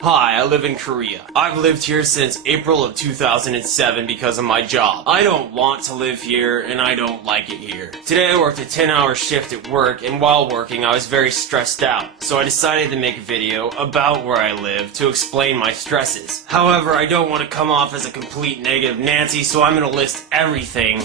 Hi, I live in Korea. I've lived here since April of 2007 because of my job. I don't want to live here, and I don't like it here. Today I worked a 10-hour shift at work, and while working I was very stressed out. So I decided to make a video about where I live to explain my stresses. However, I don't want to come off as a complete negative Nancy, so I'm going to list everything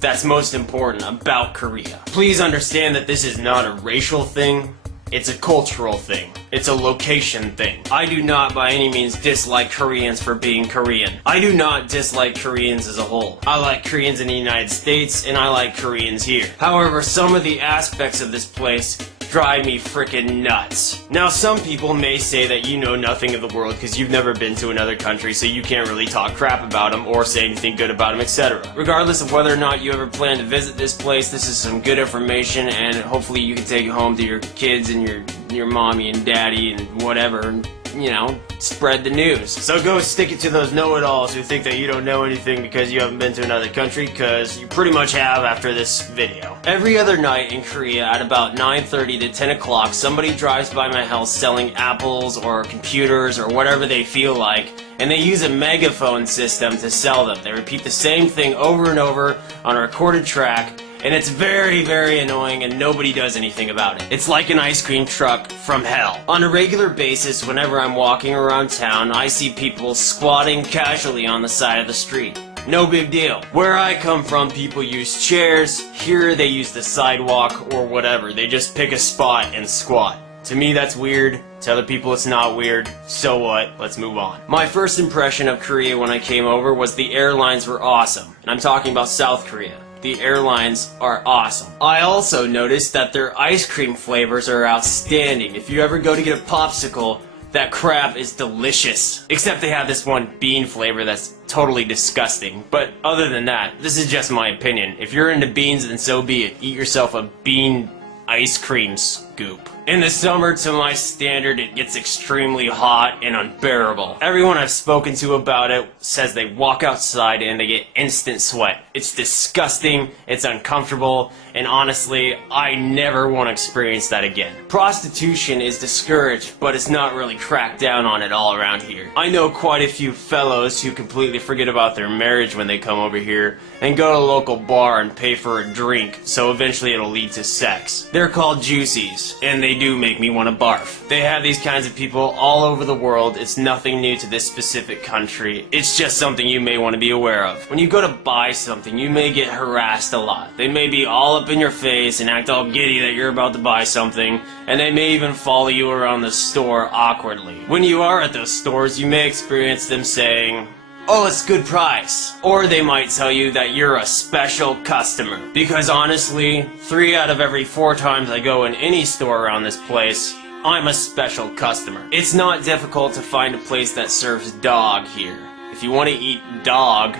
that's most important about Korea. Please understand that this is not a racial thing. It's a cultural thing. It's a location thing. I do not by any means dislike Koreans for being Korean. I do not dislike Koreans as a whole. I like Koreans in the United States and I like Koreans here. However, some of the aspects of this place drive me frickin' nuts. Now, some people may say that you know nothing of the world because you've never been to another country, so you can't really talk crap about them or say anything good about them, etc. Regardless of whether or not you ever plan to visit this place, this is some good information, and hopefully you can take it home to your kids and your mommy and daddy and whatever, and, you know, spread the news. So go stick it to those know-it-alls who think that you don't know anything because you haven't been to another country, because you pretty much have after this video. Every other night in Korea at about 9:30 to 10 o'clock, somebody drives by my house selling apples or computers or whatever they feel like, and they use a megaphone system to sell them. They repeat the same thing over and over on a recorded track, and it's very, very annoying and nobody does anything about it. It's like an ice cream truck from hell. On a regular basis, whenever I'm walking around town, I see people squatting casually on the side of the street. No big deal. Where I come from, people use chairs. Here, they use the sidewalk or whatever. They just pick a spot and squat. To me, that's weird. To other people, it's not weird. So what? Let's move on. My first impression of Korea when I came over was the airlines were awesome. And I'm talking about South Korea. The airlines are awesome. I also noticed that their ice cream flavors are outstanding. If you ever go to get a popsicle, that crap is delicious. Except they have this one bean flavor that's totally disgusting. But other than that, this is just my opinion. If you're into beans, then so be it. Eat yourself a bean ice cream scoop. In the summer, to my standard, it gets extremely hot and unbearable. Everyone I've spoken to about it says they walk outside and they get instant sweat. It's disgusting, it's uncomfortable, and honestly, I never want to experience that again. Prostitution is discouraged, but it's not really cracked down on it all around here. I know quite a few fellows who completely forget about their marriage when they come over here and go to a local bar and pay for a drink, so eventually it'll lead to sex. They're called juicies, and they do make me want to barf. They have these kinds of people all over the world. It's nothing new to this specific country. It's just something you may want to be aware of. When you go to buy something, you may get harassed a lot. They may be all up in your face and act all giddy that you're about to buy something, and they may even follow you around the store awkwardly. When you are at those stores, you may experience them saying, "Oh, it's a good price." Or they might tell you that you're a special customer. Because honestly, 3 out of every 4 times I go in any store around this place, I'm a special customer. It's not difficult to find a place that serves dog here. If you want to eat dog,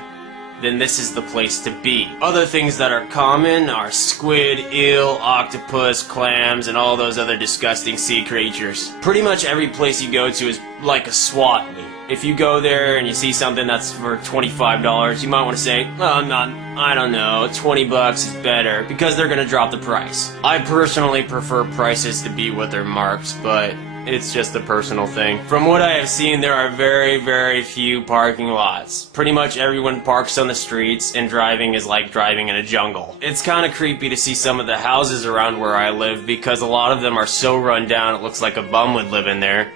then this is the place to be. Other things that are common are squid, eel, octopus, clams, and all those other disgusting sea creatures. Pretty much every place you go to is like a SWAT meet. If you go there and you see something that's for $25, you might want to say, "Oh, I don't know, 20 bucks is better," because they're going to drop the price. I personally prefer prices to be what they're marked, but it's just a personal thing. From what I have seen, there are very, very few parking lots. Pretty much everyone parks on the streets, and driving is like driving in a jungle. It's kind of creepy to see some of the houses around where I live because a lot of them are so run down it looks like a bum would live in there.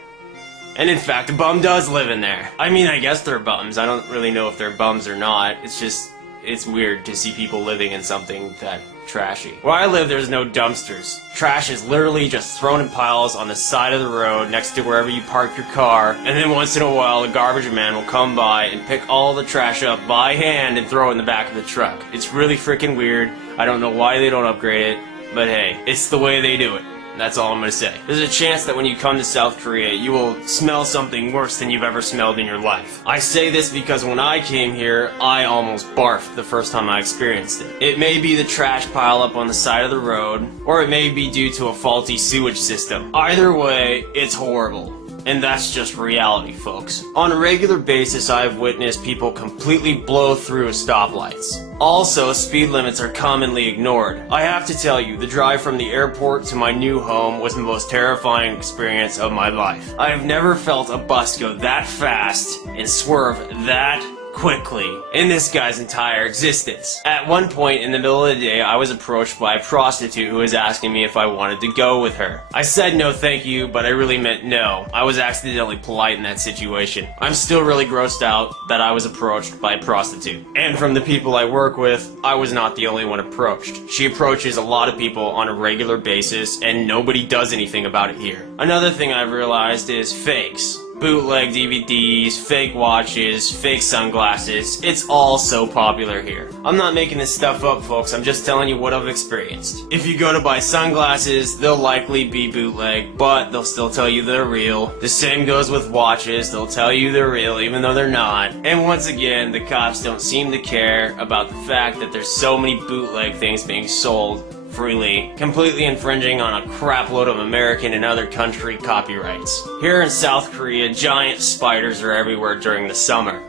And in fact, a bum does live in there. I mean, I guess they're bums. I don't really know if they're bums or not. It's weird to see people living in something that trashy. Where I live, there's no dumpsters. Trash is literally just thrown in piles on the side of the road next to wherever you park your car, and then once in a while, a garbage man will come by and pick all the trash up by hand and throw it in the back of the truck. It's really freaking weird. I don't know why they don't upgrade it, but hey, it's the way they do it. That's all I'm going to say. There's a chance that when you come to South Korea, you will smell something worse than you've ever smelled in your life. I say this because when I came here, I almost barfed the first time I experienced it. It may be the trash pile up on the side of the road, or it may be due to a faulty sewage system. Either way, it's horrible. And that's just reality, folks. On a regular basis, I have witnessed people completely blow through stoplights. Also, speed limits are commonly ignored. I have to tell you, the drive from the airport to my new home was the most terrifying experience of my life. I have never felt a bus go that fast and swerve that quickly in this guy's entire existence. At one point in the middle of the day, I was approached by a prostitute who was asking me if I wanted to go with her. I said no thank you, but I really meant no. I was accidentally polite in that situation. I'm still really grossed out that I was approached by a prostitute. And from the people I work with, I was not the only one approached. She approaches a lot of people on a regular basis, and nobody does anything about it here. Another thing I've realized is fakes. Bootleg DVDs, fake watches, fake sunglasses, it's all so popular here. I'm not making this stuff up, folks, I'm just telling you what I've experienced. If you go to buy sunglasses, they'll likely be bootleg, but they'll still tell you they're real. The same goes with watches, they'll tell you they're real even though they're not. And once again, the cops don't seem to care about the fact that there's so many bootleg things being sold freely, completely infringing on a crapload of American and other country copyrights. Here in South Korea, giant spiders are everywhere during the summer.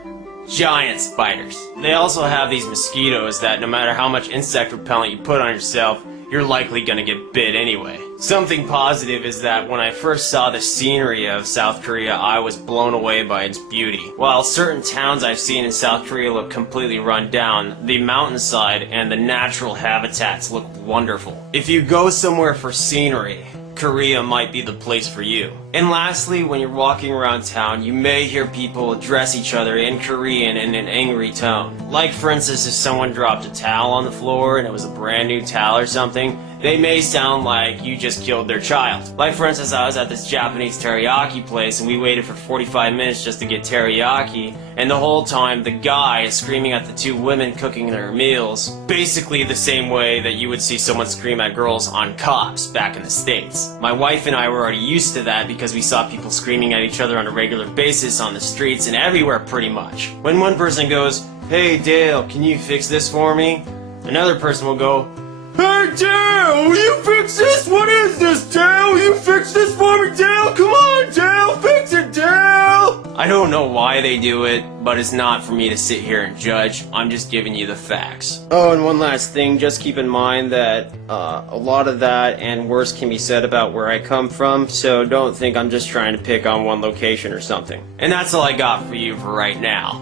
Giant spiders. They also have these mosquitoes that no matter how much insect repellent you put on yourself, you're likely gonna get bit anyway. Something positive is that when I first saw the scenery of South Korea, I was blown away by its beauty. While certain towns I've seen in South Korea look completely run down, the mountainside and the natural habitats look wonderful. If you go somewhere for scenery, Korea might be the place for you. And lastly, when you're walking around town, you may hear people address each other in Korean in an angry tone. Like, for instance, if someone dropped a towel on the floor and it was a brand new towel or something, they may sound like you just killed their child. Like, for instance, I was at this Japanese teriyaki place and we waited for 45 minutes just to get teriyaki, and the whole time the guy is screaming at the two women cooking their meals, basically the same way that you would see someone scream at girls on Cops back in the States. My wife and I were already used to that because we saw people screaming at each other on a regular basis on the streets and everywhere pretty much. When one person goes, "Hey Dale, can you fix this for me?" another person will go, "Hey Dale, will you fix this? What is this, Dale? Will you fix this for me, Dale? Come on, Dale, fix it, Dale!" I don't know why they do it, but it's not for me to sit here and judge. I'm just giving you the facts. Oh, and one last thing, just keep in mind that a lot of that and worse can be said about where I come from, so don't think I'm just trying to pick on one location or something. And that's all I got for you for right now.